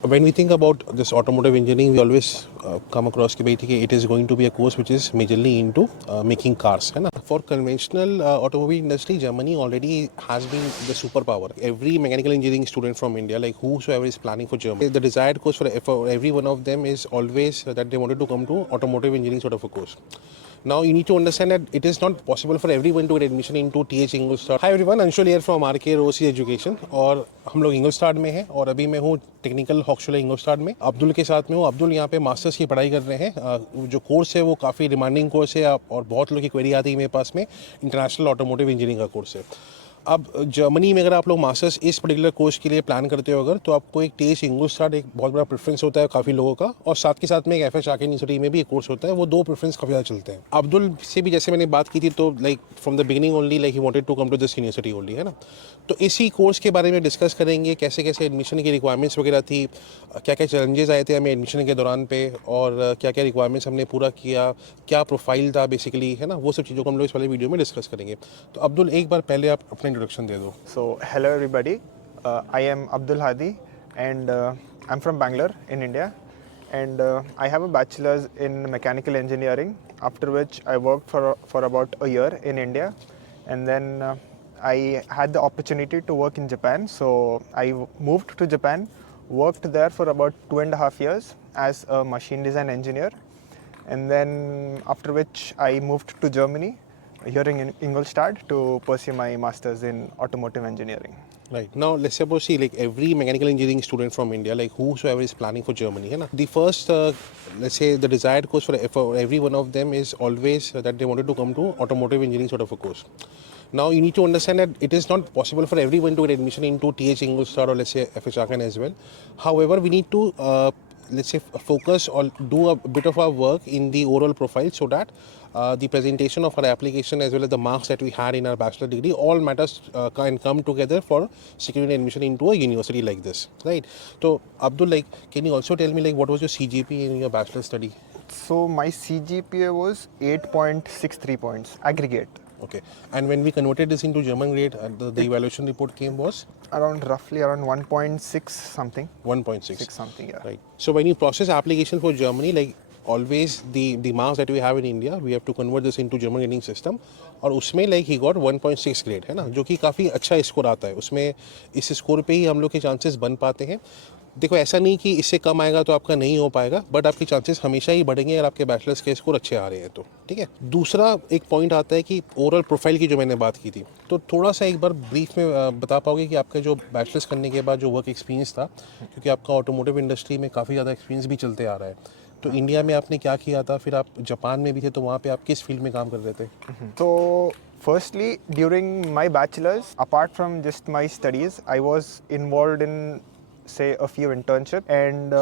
When we think about this automotive engineering, we always come across कि भाई ठीक है, it is going to be a course which is majorly into making cars, है ना? For conventional automobile industry, Germany already has been the superpower. Every mechanical engineering student from India, like whosoever is planning for Germany, the desired course for every one of them is always that they wanted to come to automotive engineering sort of a course. Now you need to understand that it is not possible for everyone to get admission into TH Ingolstadt. Hi everyone, Anshul here from Rcare OC Education और हम लोग इंगोस्टाड में हैं और अभी मैं हूँ technical हॉक्सुला इंगोस्टाड में अब्दुल के साथ में हूँ। अब्दुल यहाँ पे मास्टर्स की पढ़ाई कर रहे हैं। जो कोर्स है वो काफ़ी डिमांडिंग कोर्स है और बहुत लोगों की क्वेरी आती है मेरे पास में। इंटरनेशनल ऑटोमोटिव इंजीनियरिंग का कोर्स है। अब जर्मनी में अगर आप लोग मास्टर्स इस पर्टिकुलर कोर्स के लिए प्लान करते हो अगर तो आपको एक टीएच इंगोस्टाड एक बहुत बड़ा प्रेफरेंस होता है काफ़ी लोगों का और साथ के साथ में एक एफएच आर्क यूनिवर्सिटी में भी एक कोर्स होता है। वो दो प्रेफरेंस काफ़ी ज़्यादा चलते हैं। अब्दुल से भी जैसे मैंने बात की थी तो like from the beginning only like he wanted to come to this university only, है ना? तो इसी कोर्स के बारे में डिस्कस करेंगे कैसे कैसे एडमिशन की रिक्वायरमेंट्स वगैरह थी, क्या क्या चैलेंजेस आए थे हमें एडमिशन के दौरान पे और क्या क्या रिक्वायरमेंट्स हमने पूरा किया, क्या प्रोफाइल था बेसिकली, है ना? वो सब चीज़ों को हम लोग इस वाले वीडियो में डिस्कस करेंगे। तो अब्दुल एक बार पहले आप अपना इंट्रोडक्शन दे दो। So, hello everybody. I am Abdul Hadi and I'm from Bangalore in India, and I have a bachelor's in mechanical engineering, after which I worked for about a year in India, and then I had the opportunity to work in Japan. So I moved to Japan, worked there for about 2.5 years as a machine design engineer, and then after which I moved to Germany here in Ingolstadt to pursue my master's in automotive engineering. Right. Now let's suppose see like every mechanical engineering student from India, like whosoever is planning for Germany, है ना? The first let's say the desired course for every one of them is always that they wanted to come to automotive engineering sort of a course. Now you need to understand that it is not possible for everyone to get admission into TH Ingolstadt or let's say FH Aachen as well. However, we need to let's say focus or do a bit of our work in the overall profile so that the presentation of our application as well as the marks that we had in our bachelor degree all matters can come together for securing admission into a university like this, right? So Abdul, like can you also tell me like what was your CGPA in your bachelor study? So my CGPA was 8.63 points aggregate. Okay, and when we converted this into German grade, the evaluation report came was Roughly around 1.6 something. 1.6 something, yeah. Right. So when you process application for Germany, like always the marks that we have in India, we have to convert this into German grading system. और उसमें like he got 1.6 grade, है ना? जो कि काफ़ी अच्छा score आता है। उसमें इस स्कोर पे ही हम लोग के चांसेस बन पाते हैं। देखो ऐसा नहीं कि इससे कम आएगा तो आपका नहीं हो पाएगा, बट आपके चांसेस हमेशा ही बढ़ेंगे अगर आपके बैचलर्स के स्कोर अच्छे आ रहे हैं तो, ठीक है? दूसरा एक पॉइंट आता है कि ओवरऑल प्रोफाइल की जो मैंने बात की थी, तो थोड़ा सा एक बार ब्रीफ में बता पाओगे कि आपका जो बैचलर्स करने के बाद जो वर्क एक्सपीरियंस था, क्योंकि आपका ऑटोमोटिव इंडस्ट्री में काफ़ी ज़्यादा एक्सपीरियंस भी चलते आ रहा है, तो इंडिया में आपने क्या किया था, फिर आप जापान में भी थे तो वहाँ पे आप किस फील्ड में काम कर रहे थे? So firstly, during my bachelor's, apart from just my studies, I was involved in say a few internships, and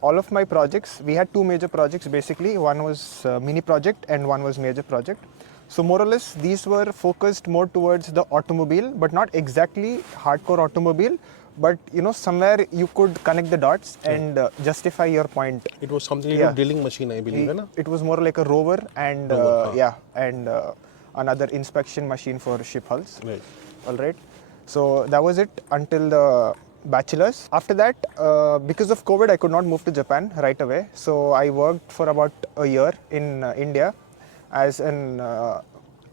all of my projects, we had two major projects basically. One was mini project and one was major project. So more or less these were focused more towards the automobile, but not exactly hardcore automobile, but you know somewhere you could connect the dots and justify your point. It was something like a drilling machine, I believe, है ना? It was more like a rover and and another inspection machine for ship hulls. Right. All right. So that was it until the bachelor's. After that, because of COVID, I could not move to Japan right away. So I worked for about a year in India as an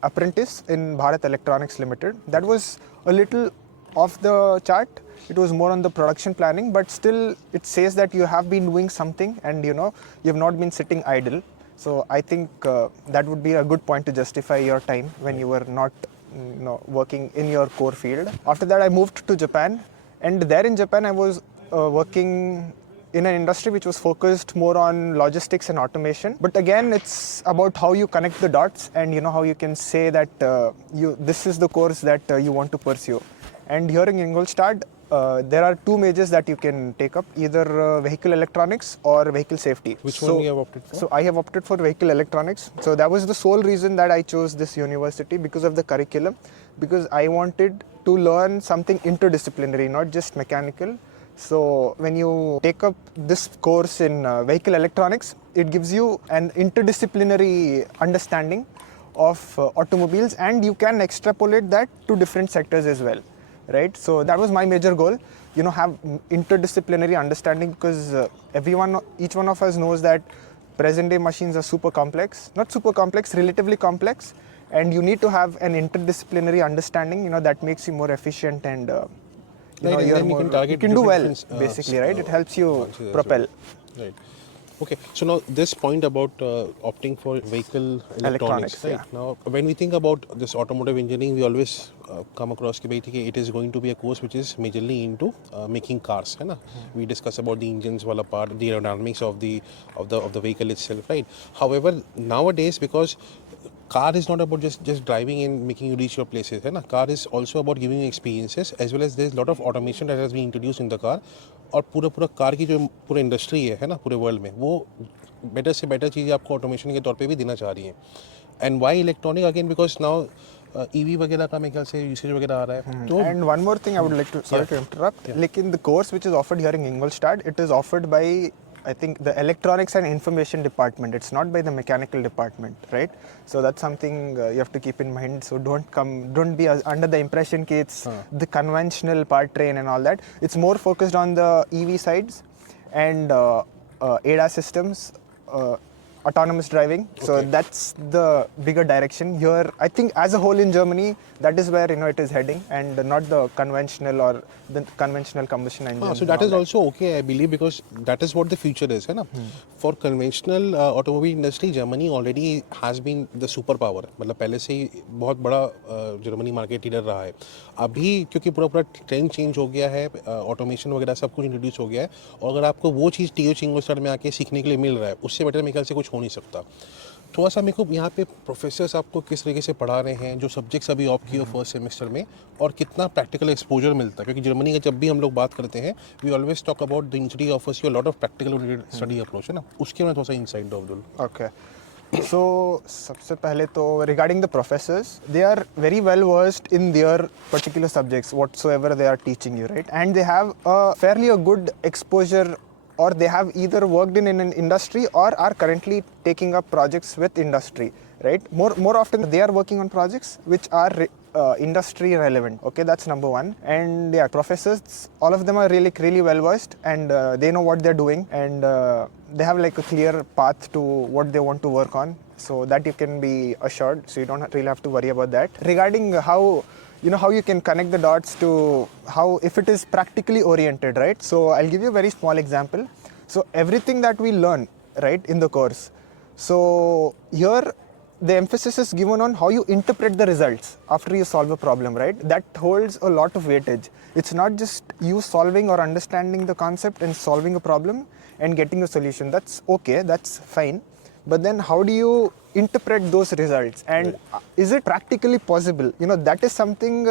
apprentice in Bharat Electronics Limited. That was a little off the chart. It was more on the production planning, but still it says that you have been doing something and you know you have not been sitting idle. So I think that would be a good point to justify your time when you were not working in your core field. After that, I moved to Japan, and there in Japan I was working in an industry which was focused more on logistics and automation. But again, it's about how you connect the dots and you know how you can say that this is the course that you want to pursue. And here in Ingolstadt, there are two majors that you can take up, either vehicle electronics or vehicle safety. Which one you have opted for? So I have opted for vehicle electronics. So that was the sole reason that I chose this university, because of the curriculum, because I wanted to learn something interdisciplinary, not just mechanical. So when you take up this course in vehicle electronics, it gives you an interdisciplinary understanding of automobiles, and you can extrapolate that to different sectors as well, right? So that was my major goal. have interdisciplinary understanding, because each one of us knows that present day machines are super complex, not super complex, relatively complex, and you need to have an interdisciplinary understanding, that makes you more efficient, and Right, and then you can do well, basically, right? It helps you branches as propel. well. Right. Okay, so now this point about opting for vehicle electronics, right? yeah. Now, when we think about this automotive engineering, we always come across कि भाई ठीक है, it is going to be a course which is majorly into making cars, है ना? We discuss about the engines वाला part, the aerodynamics of the vehicle itself, right? However, nowadays, because car is not about just driving and making you reach your places, है ना? Car is also about giving you experiences, as well as there's a lot of automation that has been introduced in the car. और पूरा car की जो पूरा industry है ना, पूरे वर्ल्ड में, वो बेटर से बेटर चीज़ें आपको ऑटोमेशन के तौर पे भी देना चाह रही है. And why electronic again, because now EV वगैरह का मेरे ख्याल से यूसेज वगैरह आ रहा है. तो And one more thing I would like to, sorry to interrupt, like in the course which is offered here in Ingolstadt, it is offered by, I think, the electronics and information department. It's not by the mechanical department, right? So that's something you have to keep in mind. So don't be under the impression that it's the conventional part train and all that. It's more focused on the EV sides and ADAS systems, autonomous driving. So that's the bigger direction here. I think as a whole in Germany, that is where it is heading, and not the conventional or the conventional combustion engine. So that is also okay, I believe, because that is what the future is, है ना? For conventional automobile industry, Germany already has been the superpower. मतलब पहले से ही बहुत बड़ा Germany market leader रहा है. अभी क्योंकि पूरा ट्रेंड चेंज हो गया है, ऑटोमेशन वगैरह सब कुछ इंट्रोड्यूस हो गया है, और अगर आपको वो चीज़ TH इंगोस्टाड में आके सीखने के लिए मिल रहा है, उससे बेटर मेरे ख्याल से कुछ हो नहीं सकता. थोड़ा सा मेरे को यहाँ पे प्रोफेसर्स आपको किस तरीके से पढ़ा रहे हैं, जो सब्जेक्ट्स अभी ऑप्ट किए फर्स्ट सेमेस्टर में, और कितना प्रैक्टिकल एक्सपोजर मिलता है, क्योंकि जर्मनी का जब भी हम लोग बात करते हैं, we always talk about the university offers you a lot of practical study approach, है ना? उसके में थोड़ा सा इनसाइट दो अब्दुल. Okay. So, सबसे पहले तो regarding the professors, they are very well versed in their particular subjects, whatsoever they are teaching you, right? And they have fairly a good exposure, or they have either worked in an industry or are currently taking up projects with industry, right? More often they are working on projects which are industry relevant. Okay, that's number one. And yeah, professors, all of them are really well versed, and they know what they're doing, and they have like a clear path to what they want to work on, so that you can be assured, so you don't really have to worry about that. Regarding how you can connect the dots to how, if it is practically oriented, right? So I'll give you a very small example. So everything that we learn, right, in the course, so here the emphasis is given on how you interpret the results after you solve a problem, right? That holds a lot of weightage. It's not just you solving or understanding the concept and solving a problem and getting a solution. That's okay, that's fine. But then how do you interpret those results, and is it practically possible? That is something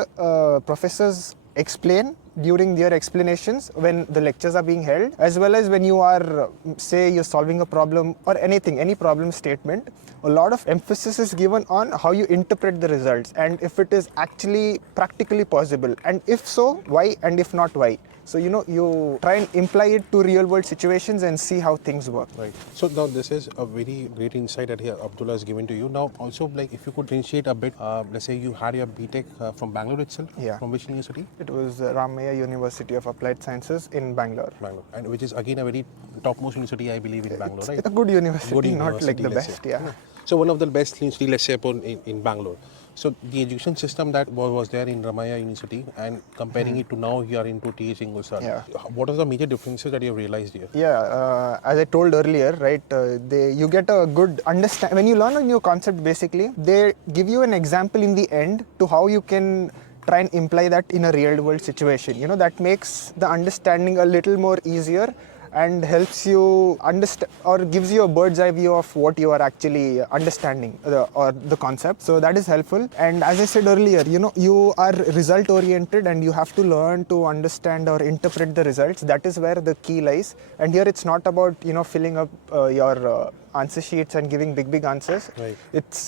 professors explain during their explanations when the lectures are being held, as well as when you are, say, you're solving a problem or any problem statement. A lot of emphasis is given on how you interpret the results, and if it is actually practically possible, and if so, why, and if not, why. So you try and imply it to real world situations and see how things work. Right. So now this is a very great insight that here Abdullah has given to you. Now also, like, if you could initiate a bit, let's say you had your BTech from Bangalore itself. Yeah. From which university? It was Rcare University of Applied Sciences in Bangalore. Bangalore, and which is again a very topmost university, I believe, in Bangalore, right? It's a good university, Good not like university, the let's best. say. Yeah. So one of the best university, let's say, in Bangalore. So the education system that was there in Rcare University, and comparing it to now, you are into TH Ingolstadt. Yeah. What are the major differences that you have realized here? Yeah, as I told earlier, right, you get a good understand when you learn a new concept. Basically, they give you an example in the end to how you can try and imply that in a real world situation. That makes the understanding a little more easier and helps you understand, or gives you a bird's eye view of what you are actually understanding, or the concept. So that is helpful. And as I said earlier, you are result oriented, and you have to learn to understand or interpret the results. That is where the key lies. And here it's not about filling up your answer sheets and giving big answers. Right.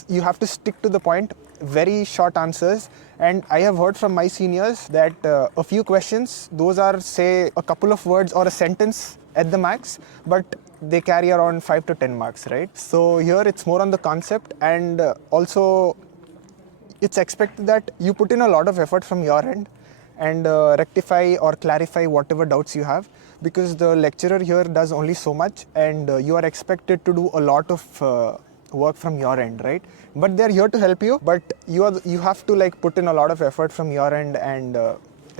You have to stick to the point, very short answers. And I have heard from my seniors that a few questions, those are, say, a couple of words or a sentence at the max, but they carry around 5 to 10 marks, right? So here it's more on the concept, and also it's expected that you put in a lot of effort from your end, and rectify or clarify whatever doubts you have, because the lecturer here does only so much, and you are expected to do a lot of work from your end, right? But they're here to help you, but you have to like put in a lot of effort from your end and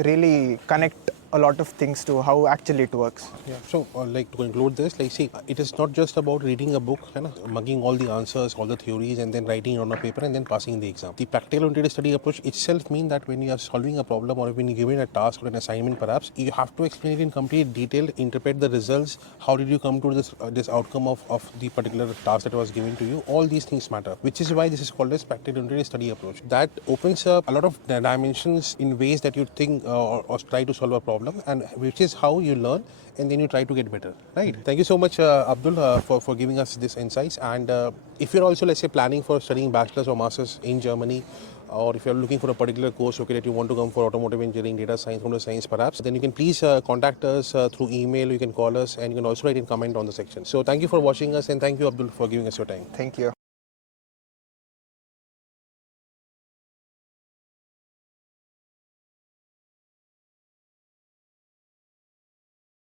really connect a lot of things to how actually it works. Yeah. So, like to conclude this, like see, it is not just about reading a book, mugging all the answers, all the theories, and then writing it on a paper and then passing the exam. The practical oriented study approach itself means that when you are solving a problem or when you're given a task or an assignment, perhaps you have to explain it in complete detail, interpret the results. How did you come to this outcome of the particular task that was given to you? All these things matter, which is why this is called as practical oriented study approach. That opens up a lot of dimensions in ways that you think or try to solve a problem, and which is how you learn and then you try to get better, right? Thank you so much, Abdul, for giving us this insights. And if you're also, let's say, planning for studying bachelor's or master's in Germany, or if you're looking for a particular course, okay, that you want to come for automotive engineering, data science, computer science perhaps, then you can please contact us through email, you can call us, and you can also write in comment on the section. So thank you for watching us, and thank you, Abdul, for giving us your time. Thank you.